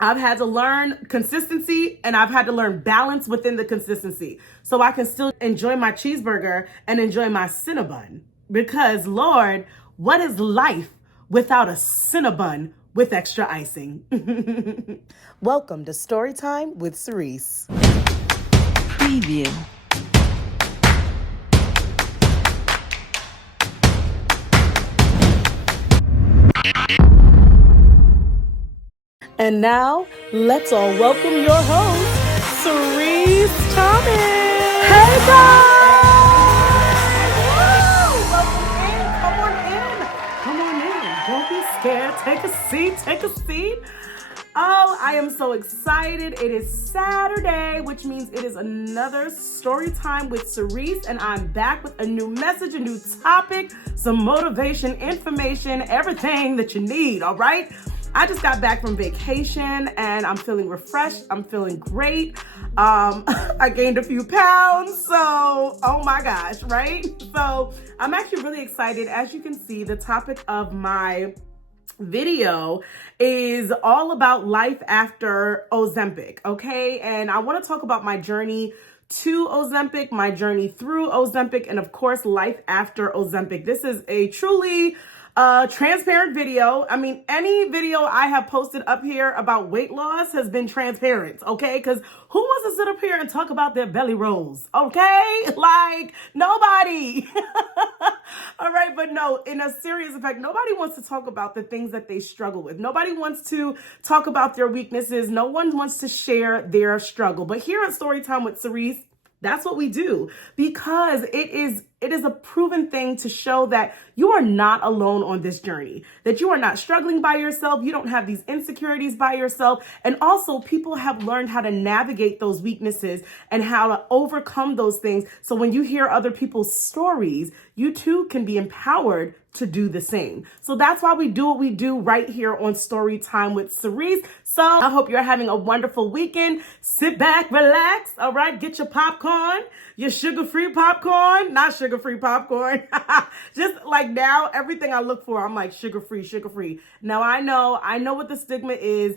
I've had to learn consistency and I've had to learn balance within the consistency so I can still enjoy my cheeseburger and enjoy my Cinnabon. Because, Lord, what is life without a Cinnabon with extra icing? Welcome to Storytime with Sirece. Preview. And now, let's all welcome your host, Sirece Thomas. Hey guys! Woo! Welcome in. Come on in. Don't be scared. Take a seat. Take a seat. Oh, I am so excited. It is Saturday, which means it is another story time with Sirece, and I'm back with a new message, a new topic, some motivation, information, everything that you need, all right? I just got back from vacation and I'm feeling refreshed. I'm feeling great. I gained a few pounds, so oh my gosh, right? So I'm actually really excited. As you can see, the topic of my video is all about life after Ozempic, okay? And I want to talk about my journey to Ozempic, my journey through Ozempic, and of course, life after Ozempic. This is a truly transparent video. I mean, any video I have posted up here about weight loss has been transparent, okay? Because who wants to sit up here and talk about their belly rolls, okay? Like, nobody. All right, but no, in a serious effect, nobody wants to talk about the things that they struggle with. Nobody wants to talk about their weaknesses. No one wants to share their struggle. But here at Storytime with Sirece, that's what we do, because it is a proven thing to show that you are not alone on this journey, that you are not struggling by yourself. You don't have these insecurities by yourself. And also, people have learned how to navigate those weaknesses and how to overcome those things. So when you hear other people's stories, you too can be empowered to do the same. So that's why we do what we do right here on Story Time with Sirece. So I hope you're having a wonderful weekend. Sit back, relax, all right? Get your popcorn, your sugar-free popcorn, not sugar-free popcorn. Just like now, everything I look for, I'm like sugar-free, sugar-free. Now I know what the stigma is.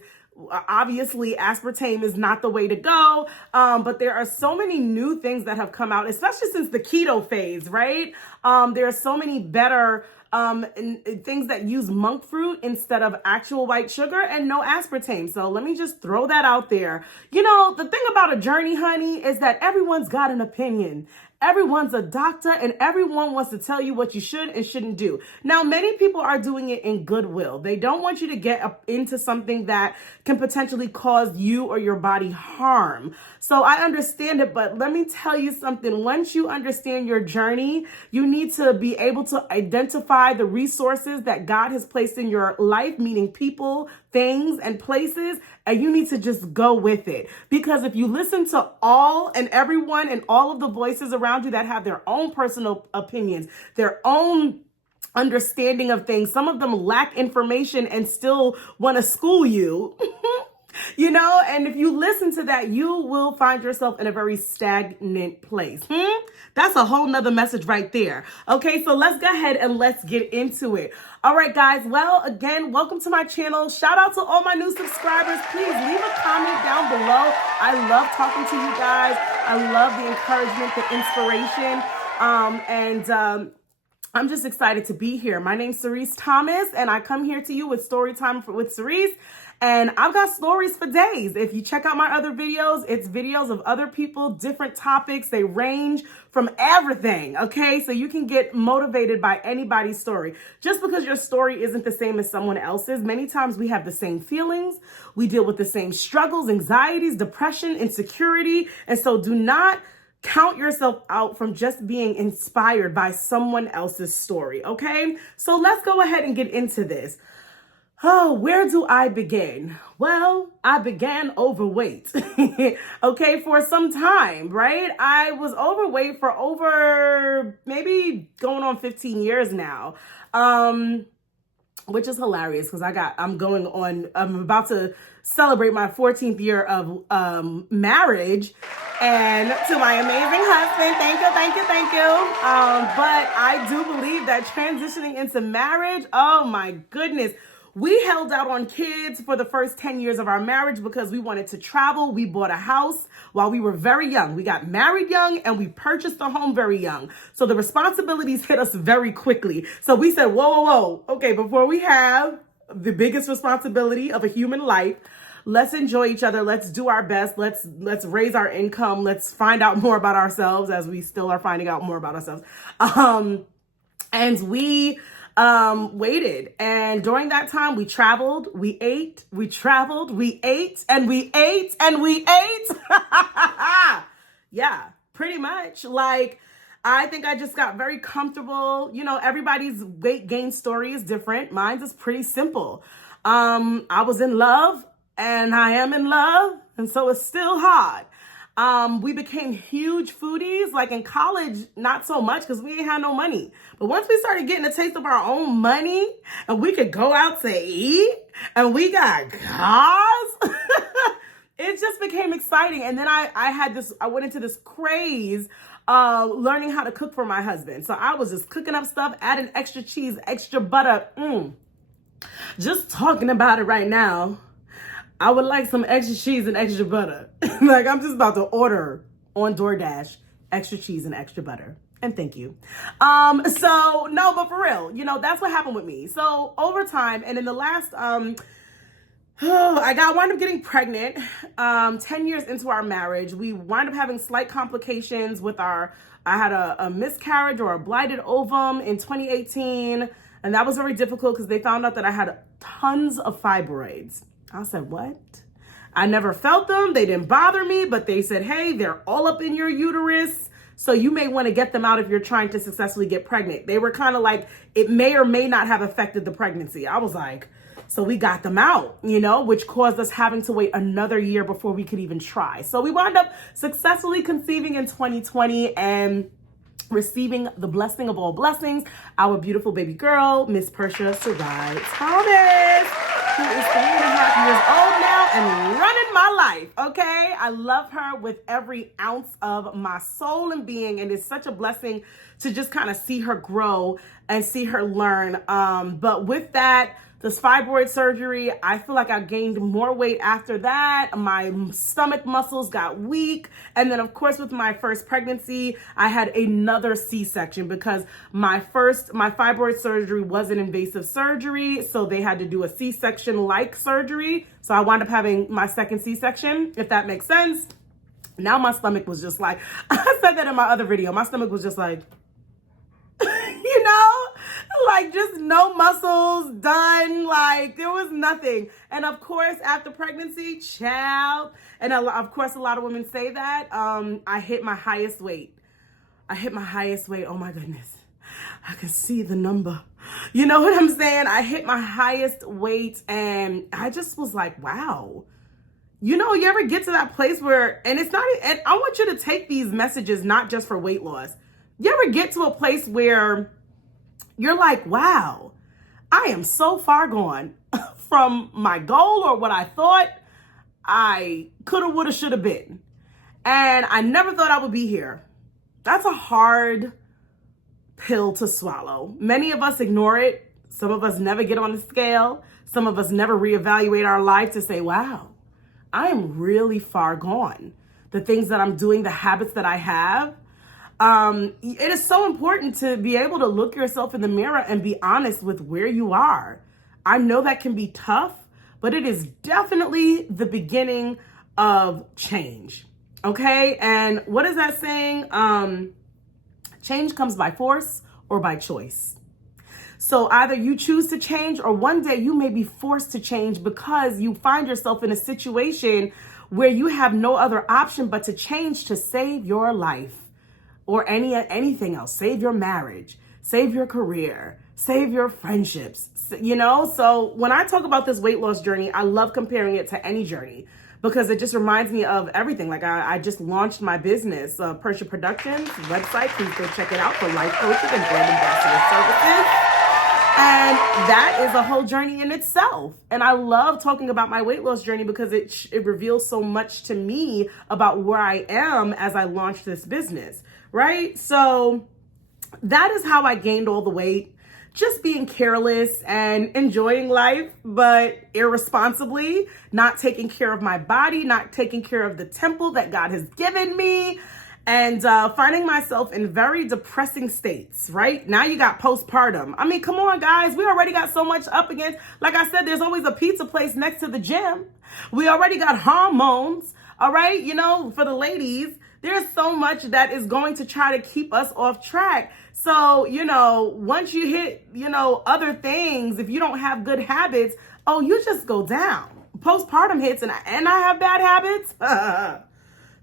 Obviously, aspartame is not the way to go, but there are so many new things that have come out, especially since the keto phase, right? There are so many better things that use monk fruit instead of actual white sugar and no aspartame. So let me just throw that out there. You know, the thing about a journey, honey, is that everyone's got an opinion. Everyone's a doctor and everyone wants to tell you what you should and shouldn't do. Now, many people are doing it in goodwill. They don't want you to get up into something that can potentially cause you or your body harm. So I understand it, but let me tell you something. Once you understand your journey, you need to be able to identify the resources that God has placed in your life, meaning people, things, and places, and you need to just go with it. Because if you listen to all and everyone and all of the voices around you that have their own personal opinions, their own understanding of things, some of them lack information and still want to school you. You know, and if you listen to that, you will find yourself in a very stagnant place. That's a whole nother message right there. Okay, so let's go ahead and let's get into it. All right, guys. Well, again, welcome to my channel. Shout out to all my new subscribers. Please leave a comment down below. I love talking to you guys. I love the encouragement, the inspiration, I'm just excited to be here. My name's Sirece Thomas, and I come here to you with Storytime with Sirece. And I've got stories for days. If you check out my other videos, it's videos of other people, different topics. They range from everything, okay? So you can get motivated by anybody's story. Just because your story isn't the same as someone else's, many times we have the same feelings. We deal with the same struggles, anxieties, depression, insecurity. And so do not count yourself out from just being inspired by someone else's story, okay? So let's go ahead and get into this. Oh, where do I begin? Well, I began overweight, okay, for some time, right? I was overweight for over maybe going on 15 years now, which is hilarious because I'm about to celebrate my 14th year of marriage, and to my amazing husband, thank you. But I do believe that transitioning into marriage, oh my goodness, We held out on kids for the first 10 years of our marriage because we wanted to travel. We bought a house while we were very young. We got married young and we purchased a home very young. So the responsibilities hit us very quickly. So we said, whoa. Okay, before we have the biggest responsibility of a human life, let's enjoy each other. Let's do our best. Let's raise our income. Let's find out more about ourselves, as we still are finding out more about ourselves. And we waited. And during that time, we traveled, we ate, we traveled, we ate, and we ate, and we ate. Yeah, pretty much. Like, I think I just got very comfortable. You know, everybody's weight gain story is different. Mine is pretty simple. I was in love and I am in love. And so it's still hard. We became huge foodies. Like in college, not so much because we ain't had no money. But once we started getting a taste of our own money and we could go out to eat and we got cars, it just became exciting. And then I went into this craze learning how to cook for my husband. So I was just cooking up stuff, adding extra cheese, extra butter. Just talking about it right now, I would like some extra cheese and extra butter. Like, I'm just about to order on DoorDash extra cheese and extra butter. And thank you. So no, but for real, you know, that's what happened with me. So over time, and in the last, I wound up getting pregnant 10 years into our marriage. We wound up having slight complications with I had a miscarriage or a blighted ovum in 2018. And that was very difficult because they found out that I had tons of fibroids. I said, what? I never felt them. They didn't bother me, but they said, hey, they're all up in your uterus. So you may want to get them out if you're trying to successfully get pregnant. They were kind of like, it may or may not have affected the pregnancy. I was like, so we got them out, you know, which caused us having to wait another year before we could even try. So we wound up successfully conceiving in 2020 and receiving the blessing of all blessings, our beautiful baby girl, Miss Portia Sirece Thomas, who is 3.5 years old now and running my life, okay? I love her with every ounce of my soul and being, and it's such a blessing to just kind of see her grow and see her learn. But with that, this fibroid surgery, I feel like I gained more weight after that. My stomach muscles got weak. And then, of course, with my first pregnancy, I had another C-section because my fibroid surgery was an invasive surgery. So they had to do a C-section-like surgery. So I wound up having my second C-section, if that makes sense. Now my stomach was just like, I said that in my other video, my stomach was just like, you know, like just no muscles, done, like there was nothing. And of course, after pregnancy, child, and of course, a lot of women say that, I hit my highest weight. Oh my goodness. I can see the number. You know what I'm saying? I hit my highest weight and I just was like, wow. You know, you ever get to that place where, and it's not, and I want you to take these messages not just for weight loss. You ever get to a place where you're like, wow, I am so far gone from my goal or what I thought I coulda, woulda, shoulda been. And I never thought I would be here. That's a hard pill to swallow. Many of us ignore it. Some of us never get on the scale. Some of us never reevaluate our life to say, wow, I am really far gone. The things that I'm doing, the habits that I have. It is so important to be able to look yourself in the mirror and be honest with where you are. I know that can be tough, but it is definitely the beginning of change. Okay. And what is that saying? Change comes by force or by choice. So either you choose to change or one day you may be forced to change because you find yourself in a situation where you have no other option but to change to save your life or anything else. Save your marriage, save your career, save your friendships, you know? So when I talk about this weight loss journey, I love comparing it to any journey because it just reminds me of everything. Like I just launched my business, Portia Productions website. Please go check it out for life coaching and brand ambassador services. And that is a whole journey in itself. And I love talking about my weight loss journey because it reveals so much to me about where I am as I launch this business, right? So that is how I gained all the weight. just being careless and enjoying life, but irresponsibly, not taking care of my body, not taking care of the temple that God has given me, and finding myself in very depressing states, right? Now you got postpartum. I mean, come on, guys. We already got so much up against. Like I said, there's always a pizza place next to the gym. We already got hormones, all right? You know, for the ladies, there's so much that is going to try to keep us off track. So, you know, once you hit, you know, other things, if you don't have good habits, oh, you just go down. Postpartum hits and I have bad habits.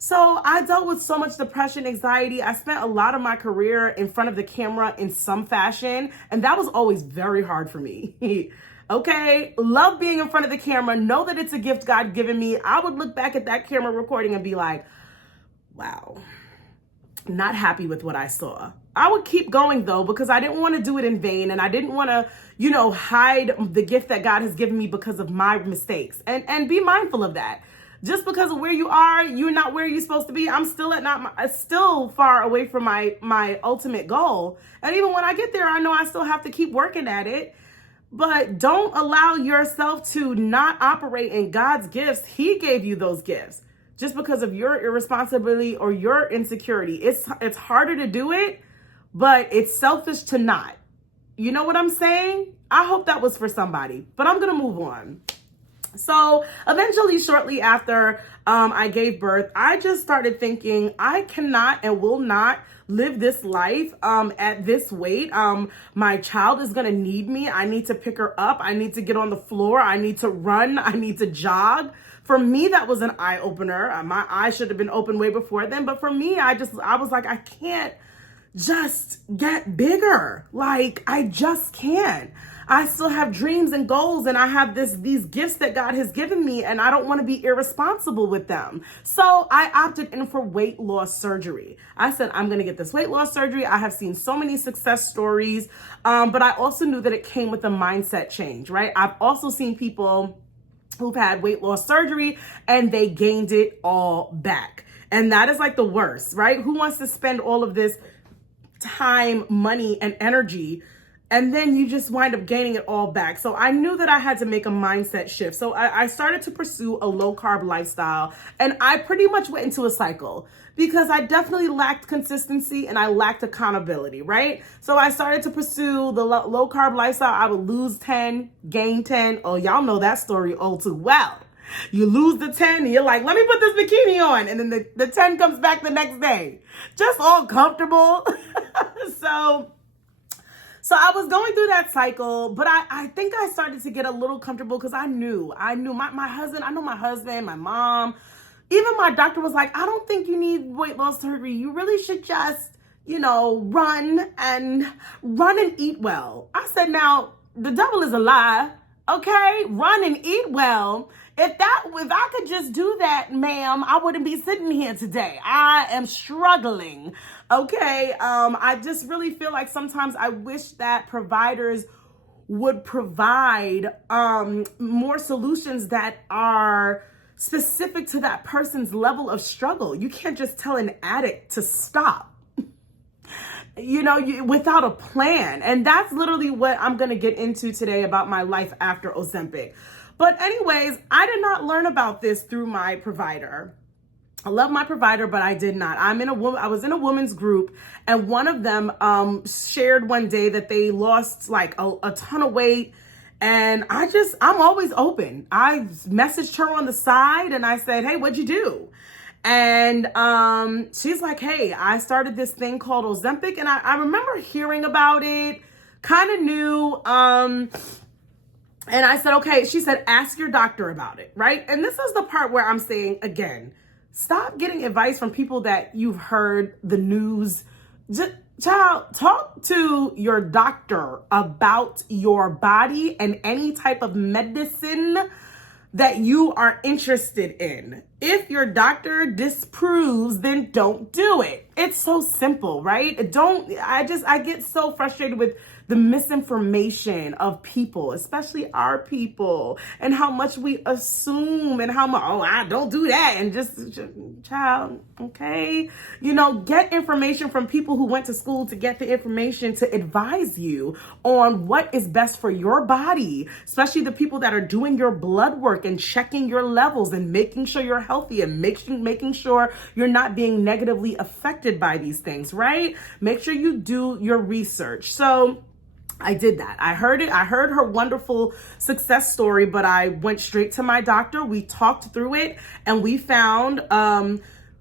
So I dealt with so much depression, anxiety. I spent a lot of my career in front of the camera in some fashion, and that was always very hard for me. Okay, love being in front of the camera, know that it's a gift God given me. I would look back at that camera recording and be like, wow, not happy with what I saw. I would keep going though, because I didn't want to do it in vain, and I didn't want to, you know, hide the gift that God has given me because of my mistakes, and be mindful of that. Just because of where you are, you're not where you're supposed to be. I'm still still far away from my ultimate goal. And even when I get there, I know I still have to keep working at it. But don't allow yourself to not operate in God's gifts. He gave you those gifts just because of your irresponsibility or your insecurity. It's harder to do it, but it's selfish to not. You know what I'm saying? I hope that was for somebody, but I'm going to move on. So eventually, shortly after I gave birth, I just started thinking I cannot and will not live this life at this weight. My child is going to need me. I need to pick her up. I need to get on the floor. I need to run. I need to jog. For me, that was an eye opener. My eyes should have been open way before then. But for me, I was like, I can't just get bigger. Like, I just can't. I still have dreams and goals, and I have these gifts that God has given me, and I don't want to be irresponsible with them. So I opted in for weight loss surgery. I said, I'm going to get this weight loss surgery. I have seen so many success stories, but I also knew that it came with a mindset change, right? I've also seen people who've had weight loss surgery and they gained it all back. And that is like the worst, right? Who wants to spend all of this time, money, and energy, and then you just wind up gaining it all back? So I knew that I had to make a mindset shift. So I started to pursue a low carb lifestyle, and I pretty much went into a cycle because I definitely lacked consistency and I lacked accountability, right? So I started to pursue the low carb lifestyle. I would lose 10, gain 10. Oh, y'all know that story all too well. You lose the 10 and you're like, let me put this bikini on. And then the 10 comes back the next day. Just all comfortable. So I was going through that cycle, but I think I started to get a little comfortable because I knew my husband, my mom, even my doctor was like, I don't think you need weight loss surgery. You really should just, run and eat well. I said, now the devil is a lie. Okay. Run and eat well. If I could just do that, ma'am, I wouldn't be sitting here today. I am struggling. Okay. I just really feel like sometimes I wish that providers would provide more solutions that are specific to that person's level of struggle. You can't just tell an addict to stop, without a plan. And that's literally what I'm going to get into today about my life after Ozempic. But anyways, I did not learn about this through my provider. I love my provider, but I did not. I was in a women's group, and one of them shared one day that they lost like a ton of weight. And I'm always open. I messaged her on the side and I said, hey, what'd you do? And she's like, hey, I started this thing called Ozempic. And I remember hearing about it, kind of knew. And I said, okay, she said, ask your doctor about it, right? And this is the part where I'm saying, again, stop getting advice from people that you've heard the news. Child, talk to your doctor about your body and any type of medicine that you are interested in. If your doctor disapproves, then don't do it. It's so simple, right? I get so frustrated with the misinformation of people, especially our people, and how much we assume and how much, I don't do that. And just child, okay? You know, get information from people who went to school to get the information to advise you on what is best for your body, especially the people that are doing your blood work and checking your levels and making sure you're healthy and making sure you're not being negatively affected by these things, right? Make sure you do your research. So I did that. I heard it. I heard her wonderful success story, but I went straight to my doctor. We talked through it and we found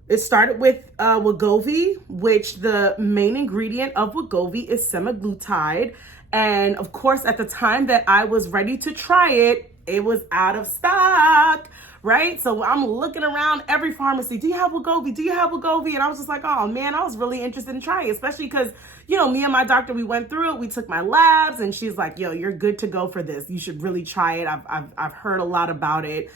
it started with Wegovy, which the main ingredient of Wegovy is semaglutide. And of course, at the time that I was ready to try it, it was out of stock. Right? So I'm looking around every pharmacy. Do you have Wegovy? Do you have Wegovy? And I was just like, oh man, I was really interested in trying it, especially because, you know, me and my doctor, we went through it. We took my labs and she's like, yo, you're good to go for this. You should really try it. I've heard a lot about it.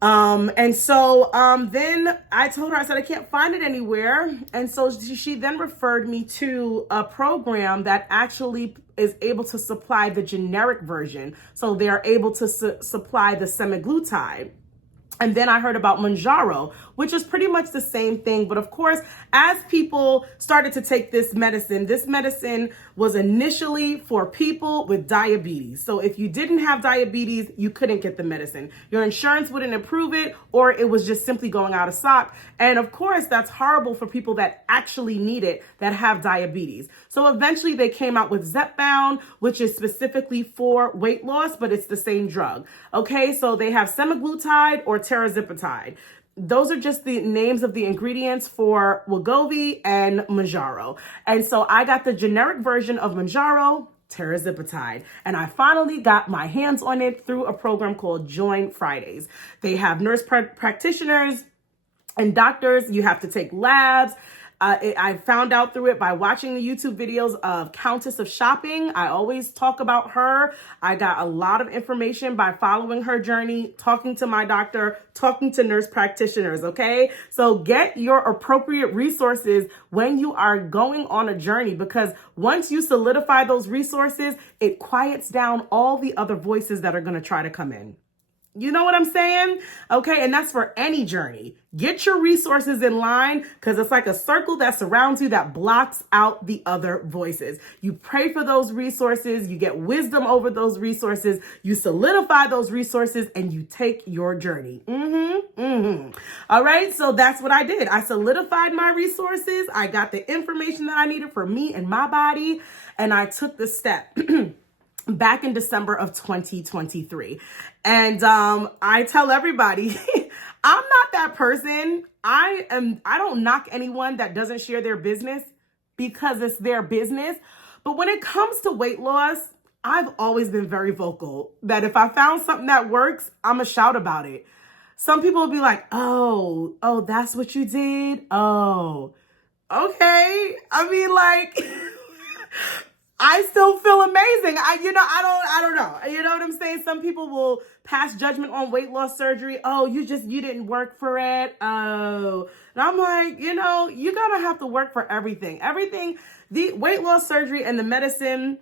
And so then I told her, I said, I can't find it anywhere. And so she then referred me to a program that actually is able to supply the generic version. So they're able to supply the semaglutide. And then I heard about Mounjaro, which is pretty much the same thing. But of course, as people started to take this medicine was initially for people with diabetes. So if you didn't have diabetes, you couldn't get the medicine. Your insurance wouldn't approve it, or it was just simply going out of stock. And of course, that's horrible for people that actually need it, that have diabetes. So eventually they came out with Zepbound, which is specifically for weight loss, but it's the same drug. Okay, so they have semaglutide or tirzepatide. Those are just the names of the ingredients for Wegovy and Mounjaro. And so I got the generic version of Mounjaro, tirzepatide, and I finally got my hands on it through a program called Join Fridays. They have nurse practitioners and doctors. You have to take labs. I found out through it by watching the YouTube videos of Countess of Shopping. I always talk about her. I got a lot of information by following her journey, talking to my doctor, talking to nurse practitioners, okay? So get your appropriate resources when you are going on a journey, because once you solidify those resources, it quiets down all the other voices that are going to try to come in. You know what I'm saying? Okay, and that's for any journey. Get your resources in line, because it's like a circle that surrounds you that blocks out the other voices. You pray for those resources, you get wisdom over those resources, you solidify those resources, and you take your journey. All right, so that's what I did. I solidified my resources. I got the information that I needed for me and my body, and I took the step. Back in December of 2023. And I tell everybody, I'm not that person. I don't knock anyone that doesn't share their business, because it's their business. But when it comes to weight loss, I've always been very vocal that if I found something that works, I'm gonna shout about it. Some people will be like, oh, that's what you did? Oh, okay. I mean, like, I still feel amazing. I don't know. You know what I'm saying? Some people will pass judgment on weight loss surgery. Oh, you didn't work for it. Oh, and I'm like, you gotta have to work for everything. The weight loss surgery and the medicine,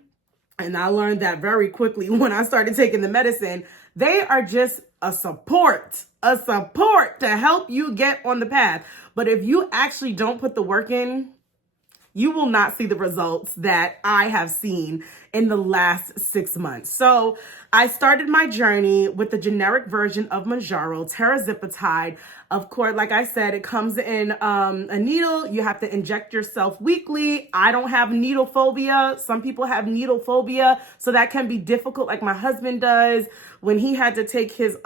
and I learned that very quickly when I started taking the medicine, they are just a support to help you get on the path. But if you actually don't put the work in, you will not see the results that I have seen in the last 6 months. So I started my journey with the generic version of Mounjaro, tirzepatide. Of course, like I said, it comes in a needle. You have to inject yourself weekly. I don't have needle phobia. Some people have needle phobia, so that can be difficult, like my husband does. When he had to take his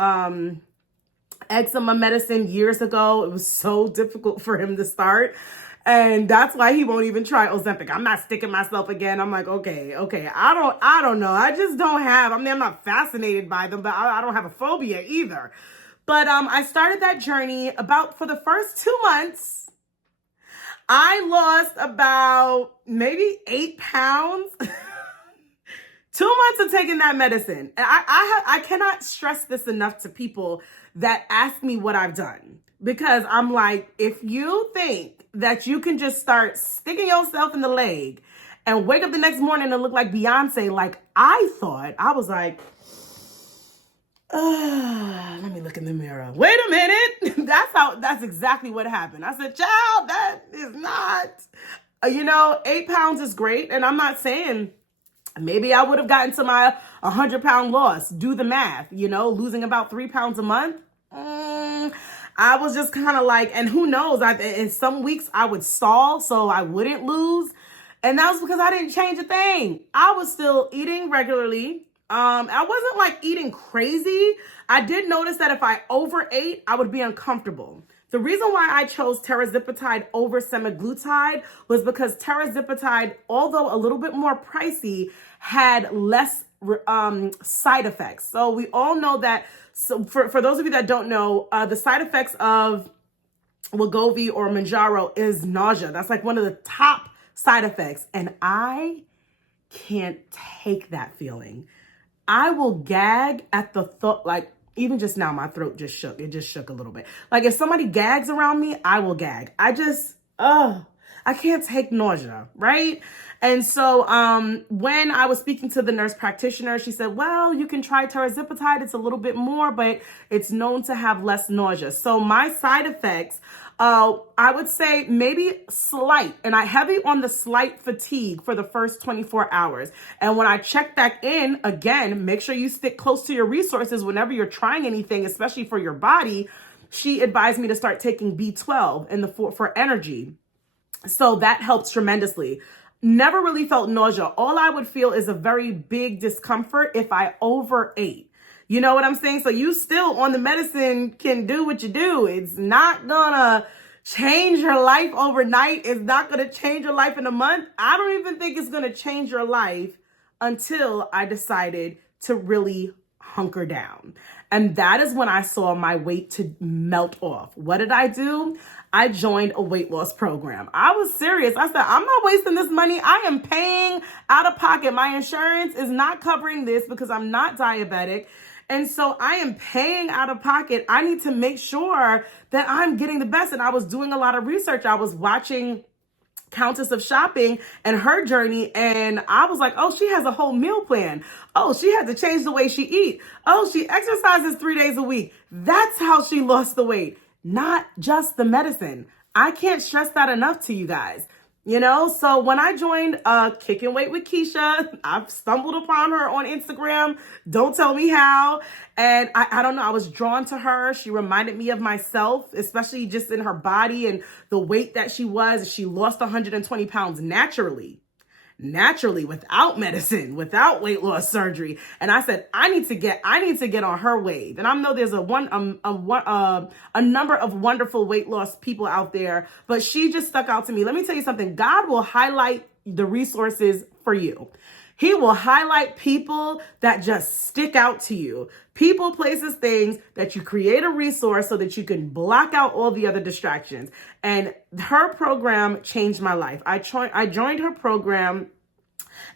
eczema medicine years ago, it was so difficult for him to start. And that's why he won't even try Ozempic. I'm not sticking myself again. I'm like, okay. I don't know. I just don't have, I'm not fascinated by them, but I don't have a phobia either. But I started that journey for the first 2 months. I lost about maybe 8 pounds. 2 months of taking that medicine. And I cannot stress this enough to people that ask me what I've done. Because I'm like, if you think that you can just start sticking yourself in the leg and wake up the next morning and look like Beyonce, like I thought, I was like, let me look in the mirror. Wait a minute. that's exactly what happened. I said, child, that is not, 8 pounds is great. And I'm not saying maybe I would have gotten to my 100-pound loss. Do the math, losing about 3 pounds a month. I was just kind of like, and who knows, in some weeks I would stall so I wouldn't lose. And that was because I didn't change a thing. I was still eating regularly. I wasn't like eating crazy. I did notice that if I overate, I would be uncomfortable. The reason why I chose tirzepatide over semaglutide was because tirzepatide, although a little bit more pricey, had less side effects. So we all know that. So for those of you that don't know, the side effects of Wegovy or Mounjaro is nausea. That's like one of the top side effects. And I can't take that feeling. I will gag at the thought, like even just now, my throat just shook. It just shook a little bit. Like if somebody gags around me, I will gag. I can't take nausea, right? And so when I was speaking to the nurse practitioner, she said, well, you can try tirzepatide. It's a little bit more, but it's known to have less nausea. So my side effects, I would say maybe slight, and I heavy on the slight fatigue for the first 24 hours. And when I check back in, again, make sure you stick close to your resources whenever you're trying anything, especially for your body. She advised me to start taking B12 for energy. So that helps tremendously. Never really felt nausea. All I would feel is a very big discomfort if I overate. You know what I'm saying? So you still on the medicine can do what you do. It's not gonna change your life overnight. It's not gonna change your life in a month. I don't even think it's gonna change your life until I decided to really hunker down. And that is when I saw my weight to melt off. What did I do? I joined a weight loss program. I was serious. I said, I'm not wasting this money. I am paying out of pocket. My insurance is not covering this because I'm not diabetic. And so I am paying out of pocket. I need to make sure that I'm getting the best. And I was doing a lot of research. I was watching Countess of Shopping and her journey. And I was like, oh, she has a whole meal plan. Oh, she had to change the way she eats. Oh, she exercises 3 days a week. That's how she lost the weight. Not just the medicine. I can't stress that enough to you guys. So when I joined Kicking Weight with Keisha, I've stumbled upon her on Instagram. Don't tell me how. And I don't know, I was drawn to her. She reminded me of myself, especially just in her body and the weight that she was. She lost 120 pounds naturally, without medicine, without weight loss surgery. And I said, I need to get on her wave. And I know there's a number of wonderful weight loss people out there, but she just stuck out to me. Let me tell you something. God will highlight the resources for you. He will highlight people that just stick out to you. People, places, things that you create a resource so that you can block out all the other distractions. And her program changed my life. I joined her program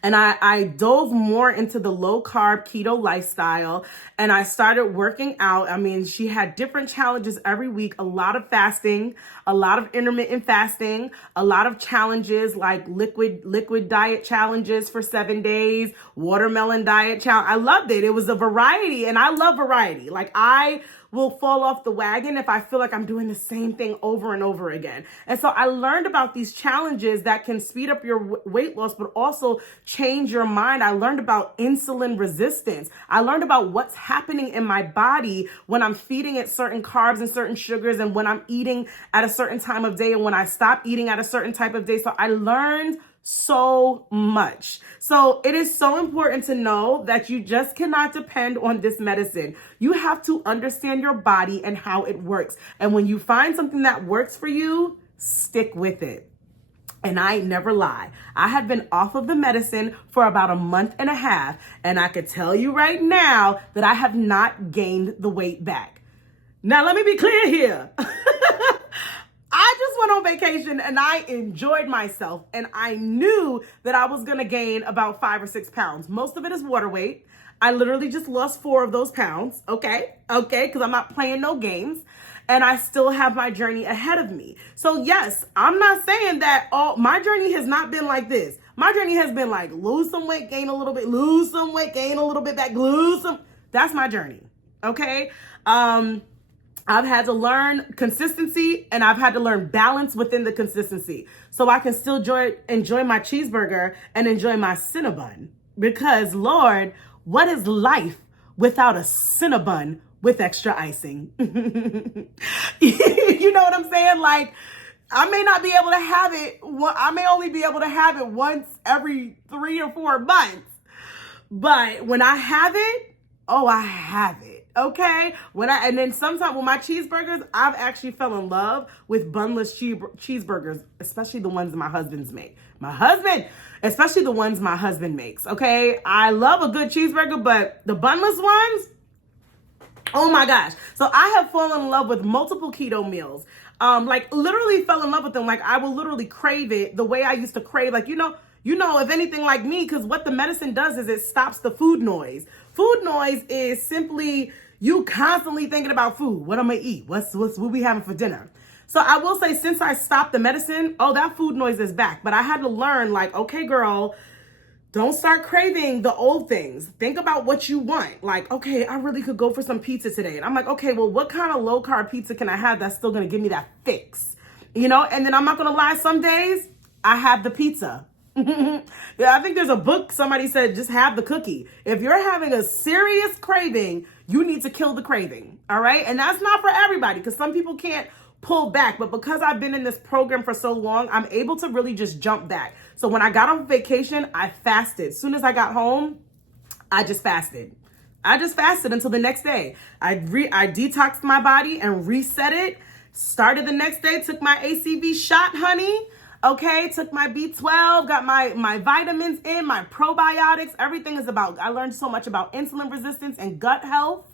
and I dove more into the low carb keto lifestyle and I started working out. I mean, she had different challenges every week, a lot of fasting, a lot of intermittent fasting, a lot of challenges like liquid diet challenges for 7 days, watermelon diet challenge. I loved it. It was a variety and I love variety. Like I will fall off the wagon if I feel like I'm doing the same thing over and over again. And so I learned about these challenges that can speed up your weight loss, but also change your mind. I learned about insulin resistance. I learned about what's happening in my body when I'm feeding it certain carbs and certain sugars and when I'm eating at a certain time of day and when I stop eating at a certain type of day. So I learned so much. So it is so important to know that you just cannot depend on this medicine. You have to understand your body and how it works. And when you find something that works for you, stick with it. And I never lie. I have been off of the medicine for about a month and a half. And I could tell you right now that I have not gained the weight back. Now, let me be clear here. I just went on vacation and I enjoyed myself and I knew that I was going to gain about 5 or 6 pounds. Most of it is water weight. I literally just lost 4 of those pounds. Okay. Because I'm not playing no games and I still have my journey ahead of me. So yes, I'm not saying that my journey has not been like this. My journey has been like lose some weight, gain a little bit, lose some weight, gain a little bit back, That's my journey. Okay. I've had to learn consistency, and I've had to learn balance within the consistency so I can still enjoy my cheeseburger and enjoy my Cinnabon. Because Lord, what is life without a Cinnabon with extra icing? You know what I'm saying? Like, I may not be able to have it. I may only be able to have it once every 3 or 4 months. But when I have it, oh, I have it. Okay. And then sometimes with my cheeseburgers, I've actually fell in love with bunless cheeseburgers, especially the ones my husband's make. Especially the ones my husband makes. Okay. I love a good cheeseburger, but the bunless ones, oh my gosh. So I have fallen in love with multiple keto meals. Like literally fell in love with them. Like I will literally crave it the way I used to crave, like, you know, if anything like me, because what the medicine does is it stops the food noise. Food noise is simply you constantly thinking about food. What I'm gonna eat? What we having for dinner? So I will say, since I stopped the medicine, oh, that food noise is back. But I had to learn, like, okay, girl, don't start craving the old things. Think about what you want. Like, okay, I really could go for some pizza today. And I'm like, okay, well, what kind of low carb pizza can I have that's still gonna give me that fix? You know, and then I'm not gonna lie, some days I have the pizza. Yeah, I think there's a book, somebody said, just have the cookie. If you're having a serious craving, you need to kill the craving. All right. And that's not for everybody, because some people can't pull back. But because I've been in this program for so long, I'm able to really just jump back. So when I got on vacation, I fasted. As soon as I got home, I just fasted. Until the next day. I detoxed my body and reset it. Started the next day, took my ACV shot, honey. Okay, took my B12, got my vitamins in, my probiotics. Everything is about, I learned so much about insulin resistance and gut health.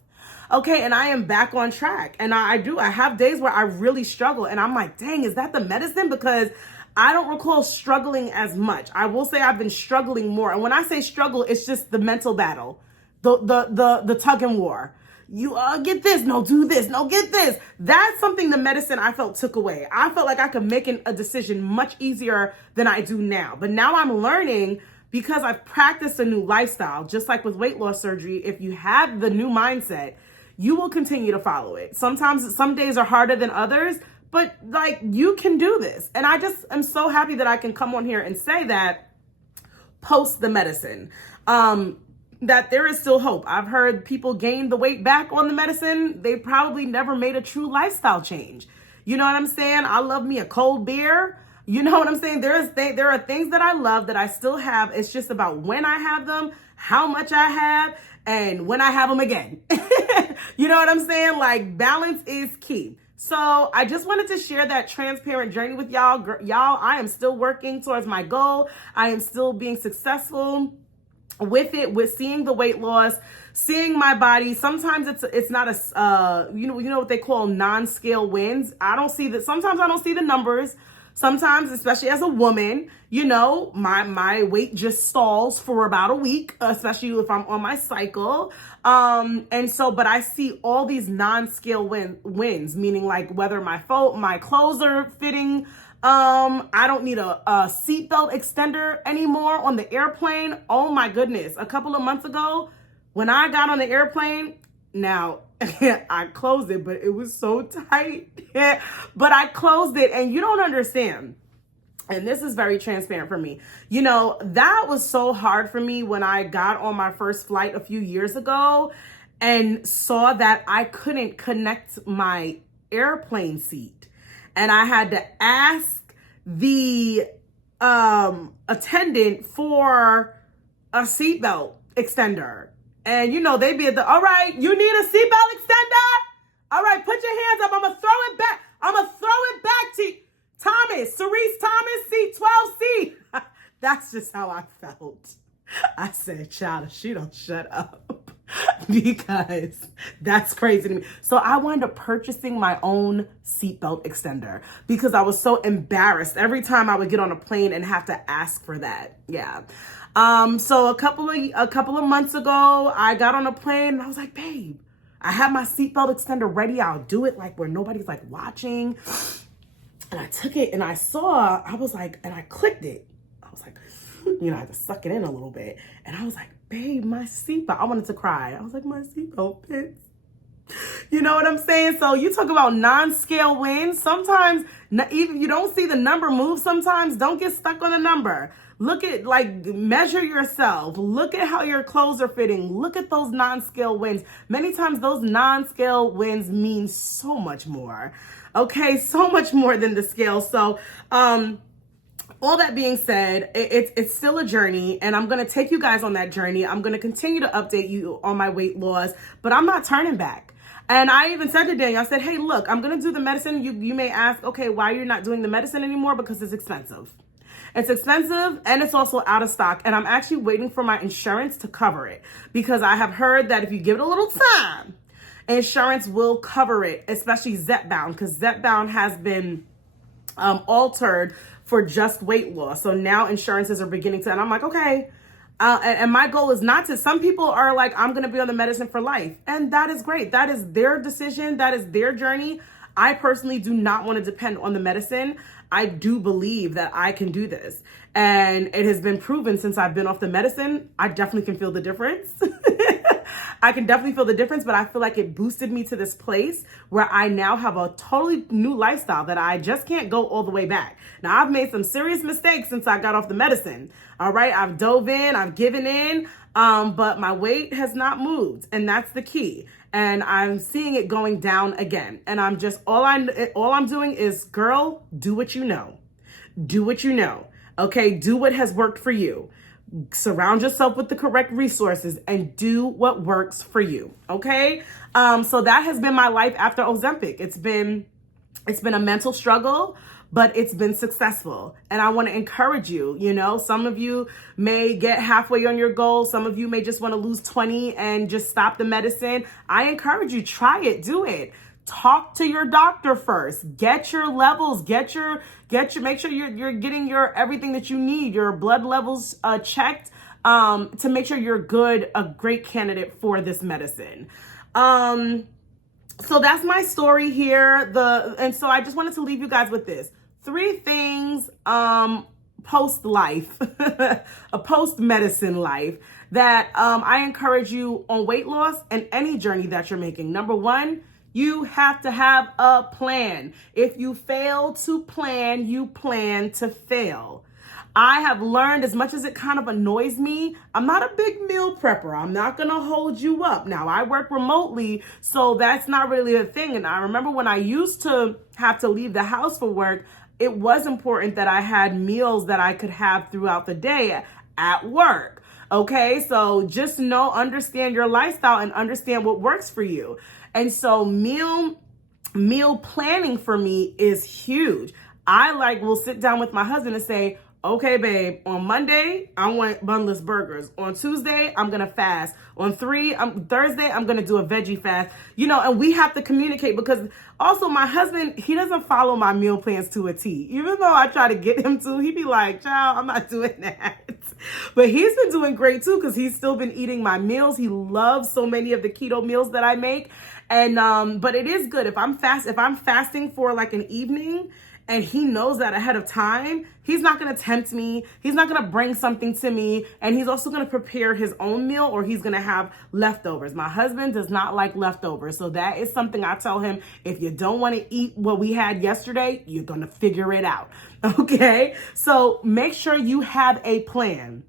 Okay, and I am back on track. And I have days where I really struggle. And I'm like, dang, is that the medicine? Because I don't recall struggling as much. I will say I've been struggling more. And when I say struggle, it's just the mental battle, the tug and war. You get this, no, do this, no, get this. That's something the medicine I felt took away. I felt like I could make a decision much easier than I do now. But now I'm learning, because I've practiced a new lifestyle, just like with weight loss surgery. If you have the new mindset, you will continue to follow it. Sometimes some days are harder than others, but like, you can do this. And I just am so happy that I can come on here and say that post the medicine. That there is still hope. I've heard people gain the weight back on the medicine. They probably never made a true lifestyle change. You know what I'm saying? I love me a cold beer. You know what I'm saying? There are things that I love that I still have. It's just about when I have them, how much I have, and when I have them again. You know what I'm saying? Like, balance is key. So I just wanted to share that transparent journey with y'all. Y'all, I am still working towards my goal. I am still being successful with it, with seeing the weight loss, seeing my body. Sometimes it's not a you know what they call non-scale wins. I don't see that. Sometimes I don't see the numbers. Sometimes, especially as a woman, you know, my weight just stalls for about a week, especially if I'm on my cycle. And so, but I see all these non-scale wins, meaning like whether my clothes are fitting. I don't need a seatbelt extender anymore on the airplane. Oh my goodness. A couple of months ago, when I got on the airplane, now I closed it, but it was so tight. But I closed it, and you don't understand. And this is very transparent for me. You know, that was so hard for me when I got on my first flight a few years ago and saw that I couldn't connect my airplane seat. And I had to ask the attendant for a seatbelt extender. And, you know, they'd be all right, you need a seatbelt extender? All right, put your hands up. I'm going to throw it back. To Thomas, Sirece Thomas, C12C. That's just how I felt. I said, child, if she don't shut up. Because that's crazy to me. So I wound up purchasing my own seatbelt extender because I was so embarrassed every time I would get on a plane and have to ask for that. Yeah. So a couple of months ago, I got on a plane and I was like, babe, I have my seatbelt extender ready. I'll do it like where nobody's like watching. And I took it and I was like, and I clicked it. I was like, you know, I had to suck it in a little bit. And I was like, babe, my seatbelt. I wanted to cry. I was like, my seatbelt fits. You know what I'm saying? So you talk about non-scale wins. Sometimes even you don't see the number move sometimes. Don't get stuck on the number. Look at, like, measure yourself. Look at how your clothes are fitting. Look at those non-scale wins. Many times those non-scale wins mean so much more. Okay, so much more than the scale. So, all that being said, it's still a journey, and I'm going to take you guys on that journey. I'm going to continue to update you on my weight loss, but I'm not turning back. And I even said to Daniel, I said, hey, look, I'm going to do the medicine. You may ask, okay, why you're not doing the medicine anymore? Because it's expensive. It's expensive, and it's also out of stock. And I'm actually waiting for my insurance to cover it, because I have heard that if you give it a little time, insurance will cover it, especially Zepbound, because Zepbound has been altered for just weight loss. So now insurances are beginning to, and I'm like, okay. And my goal is not to, some people are like, I'm going to be on the medicine for life. And that is great. That is their decision. That is their journey. I personally do not want to depend on the medicine. I do believe that I can do this. And it has been proven since I've been off the medicine. I definitely can feel the difference. I can definitely feel the difference, but I feel like it boosted me to this place where I now have a totally new lifestyle that I just can't go all the way back. Now, I've made some serious mistakes since I got off the medicine. All right, I've dove in, I've given in, but my weight has not moved, and that's the key. And I'm seeing it going down again. And I'm just, all I'm doing is, girl, do what you know. Do what you know. Okay, do what has worked for you. Surround yourself with the correct resources and do what works for you. Okay. So that has been my life after Ozempic. It's been a mental struggle, but it's been successful. And I want to encourage you, some of you may get halfway on your goal. Some of you may just want to lose 20 and just stop the medicine. I encourage you, try it, do it. Talk to your doctor first. Get your levels, make sure you're getting your everything that you need, your blood levels checked, to make sure you're a great candidate for this medicine. So that's my story here. And so I just wanted to leave you guys with this. 3 things post-life, a post-medicine life, that I encourage you on weight loss and any journey that you're making. Number 1, you have to have a plan. If you fail to plan, you plan to fail. I have learned, as much as it kind of annoys me, I'm not a big meal prepper. I'm not going to hold you up. Now, I work remotely, so that's not really a thing. And I remember when I used to have to leave the house for work, it was important that I had meals that I could have throughout the day at work. Okay, so just understand your lifestyle and understand what works for you. And so meal planning for me is huge. I will sit down with my husband and say, okay, babe, on Monday, I want bunless burgers. On Tuesday, I'm going to fast. On Thursday, I'm going to do a veggie fast. And we have to communicate, because also my husband, he doesn't follow my meal plans to a T. Even though I try to get him to, he'd be like, child, I'm not doing that. But he's been doing great too, because he's still been eating my meals. He loves so many of the keto meals that I make. And, but it is good. If I'm fasting for like an evening, and he knows that ahead of time, he's not going to tempt me. He's not going to bring something to me. And he's also going to prepare his own meal, or he's going to have leftovers. My husband does not like leftovers. So that is something I tell him. If you don't want to eat what we had yesterday, you're going to figure it out. Okay. So make sure you have a plan.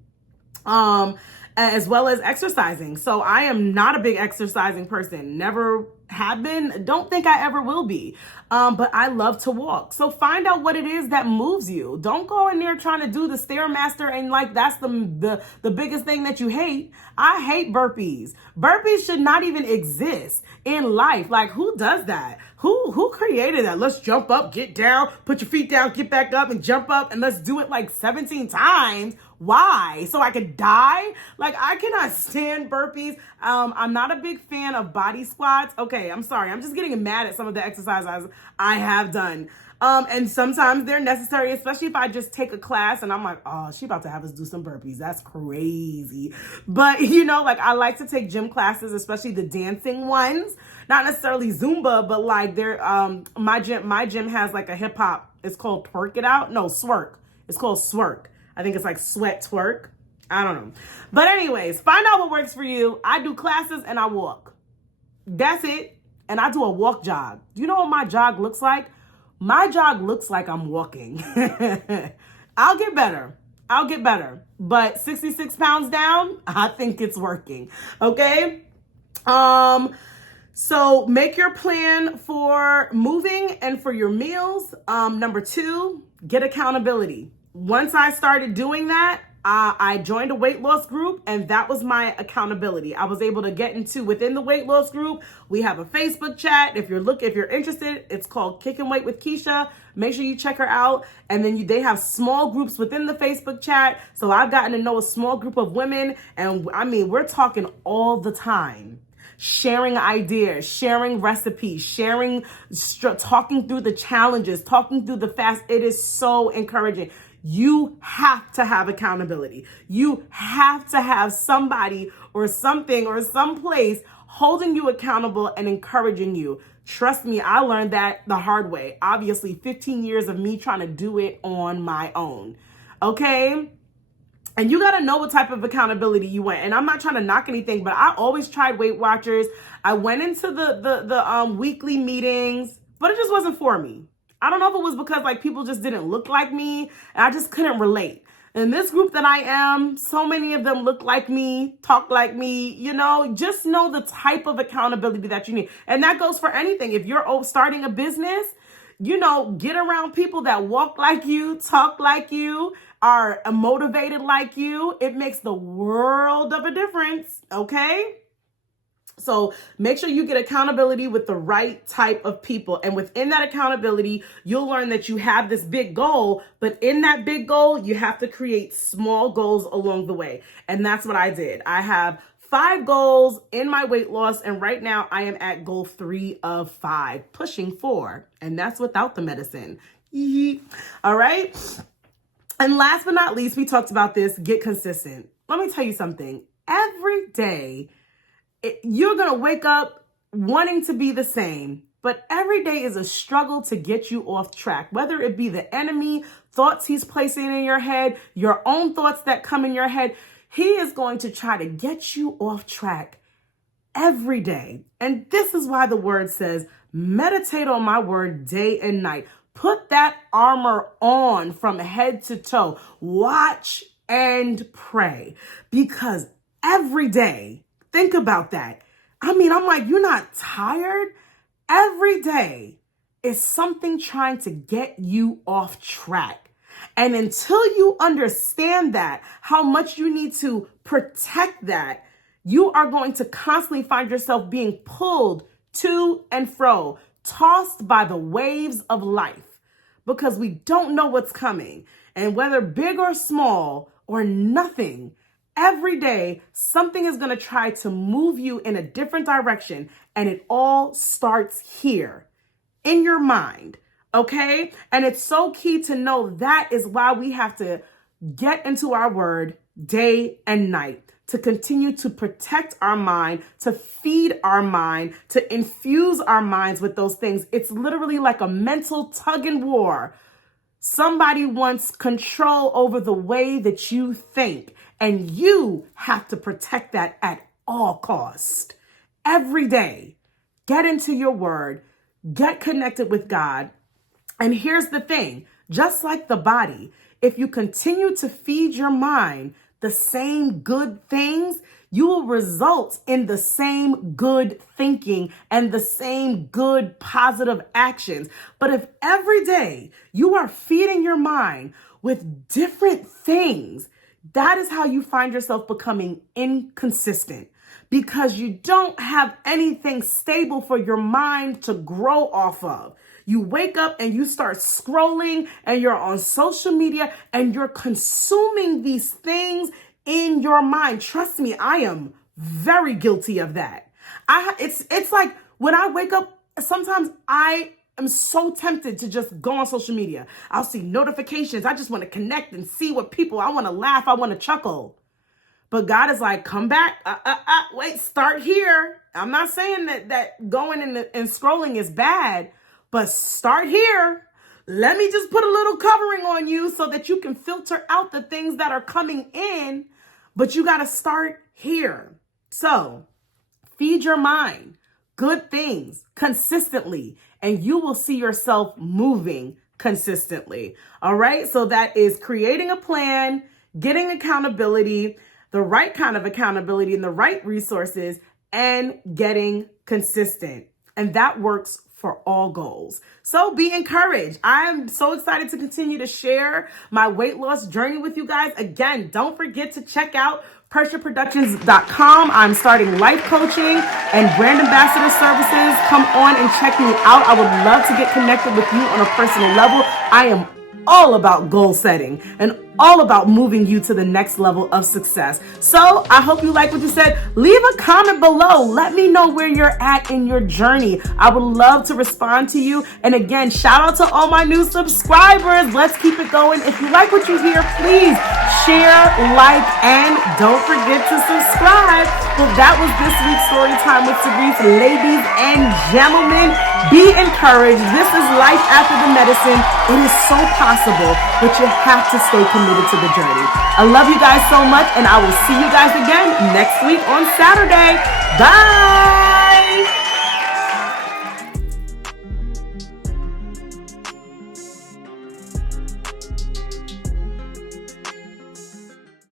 As well as exercising. So I am not a big exercising person. Never have been. Don't think I ever will be. But I love to walk. So find out what it is that moves you. Don't go in there trying to do the Stairmaster and that's the biggest thing that you hate. I hate burpees. Burpees should not even exist in life. Like, who does that? Who created that? Let's jump up, get down, put your feet down, get back up and jump up, and let's do it like 17 times. Why? So I could die? Like, I cannot stand burpees. I'm not a big fan of body squats. Okay, I'm sorry. I'm just getting mad at some of the exercises I have done. And sometimes they're necessary, especially if I just take a class and I'm like, oh, she about to have us do some burpees. That's crazy. But I like to take gym classes, especially the dancing ones, not necessarily Zumba, but like my gym has like a hip hop. It's called Twerk It Out. No, Swerk. It's called Swerk. I think it's like sweat twerk. I don't know. But anyways, find out what works for you. I do classes and I walk. That's it. and I do a walk jog. Do you know what my jog looks like? My jog looks like I'm walking. I'll get better. But 66 pounds down, I think it's working. Okay. So make your plan for moving and for your meals. Number 2, get accountability. Once I started doing that, I joined a weight loss group, and that was my accountability. I was able to get into within the weight loss group. We have a Facebook chat. If you're interested, it's called Kick and Weight with Keisha. Make sure you check her out. And then they have small groups within the Facebook chat. So I've gotten to know a small group of women, and I mean, we're talking all the time. Sharing ideas, sharing recipes, talking through the challenges, talking through the fast. It is so encouraging. You have to have accountability. You have to have somebody or something or someplace holding you accountable and encouraging you. Trust me, I learned that the hard way. Obviously, 15 years of me trying to do it on my own. Okay? And you got to know what type of accountability you want. And I'm not trying to knock anything, but I always tried Weight Watchers. I went into the weekly meetings, but it just wasn't for me. I don't know if it was because like people just didn't look like me and I just couldn't relate. In this group that I am, so many of them look like me, talk like me, just know the type of accountability that you need. And that goes for anything. If you're starting a business, get around people that walk like you, talk like you, are motivated like you. It makes the world of a difference, okay? So make sure you get accountability with the right type of people. And within that accountability, you'll learn that you have this big goal, but in that big goal, you have to create small goals along the way. And that's what I did. I have 5 goals in my weight loss. And right now I am at goal 3 of 5, pushing 4. And that's without the medicine. All right. And last but not least, we talked about this, get consistent. Let me tell you something. Every day, you're going to wake up wanting to be the same, but every day is a struggle to get you off track, whether it be the enemy, thoughts he's placing in your head, your own thoughts that come in your head. He is going to try to get you off track every day. And this is why the word says, meditate on my word day and night. Put that armor on from head to toe. Watch and pray, because every day, think about that. I mean, I'm like, you're not tired? Every day is something trying to get you off track. And until you understand that, how much you need to protect that, you are going to constantly find yourself being pulled to and fro, tossed by the waves of life, because we don't know what's coming. And whether big or small or nothing, every day, something is going to try to move you in a different direction. And it all starts here in your mind. Okay. And it's so key to know that is why we have to get into our word day and night, to continue to protect our mind, to feed our mind, to infuse our minds with those things. It's literally like a mental tug and war. Somebody wants control over the way that you think, and you have to protect that at all costs. Every day, get into your word, get connected with God. And here's the thing, just like the body, if you continue to feed your mind the same good things, you will result in the same good thinking and the same good positive actions. But if every day you are feeding your mind with different things, that is how you find yourself becoming inconsistent, because you don't have anything stable for your mind to grow off of. You wake up and you start scrolling and you're on social media and you're consuming these things in your mind. Trust me, I am very guilty of that. It's like when I wake up, sometimes I am so tempted to just go on social media. I'll see notifications. I just want to connect and see what people, I want to laugh. I want to chuckle. But God is like, come back. Wait, start here. I'm not saying that going and scrolling is bad, but start here. Let me just put a little covering on you so that you can filter out the things that are coming in, but you got to start here. So feed your mind good things consistently, and you will see yourself moving consistently. All right. So that is creating a plan, getting accountability, the right kind of accountability and the right resources, and getting consistent. And that works for all goals. So be encouraged. I'm so excited to continue to share my weight loss journey with you guys. Again, don't forget to check out pressureproductions.com. I'm starting life coaching and brand ambassador services. Come on and check me out. I would love to get connected with you on a personal level. I am all about goal setting and all about moving you to the next level of success. So I hope you like what you said. Leave a comment below. Let me know where you're at in your journey. I would love to respond to you. And again, shout out to all my new subscribers. Let's keep it going. If you like what you hear, please share, like, and don't forget to subscribe. Well, that was this week's Storytime with Sirece. Ladies and gentlemen, be encouraged. This is life after the medicine. It is so possible, but you have to stay committed to the journey. I love you guys so much, and I will see you guys again next week on Saturday. Bye.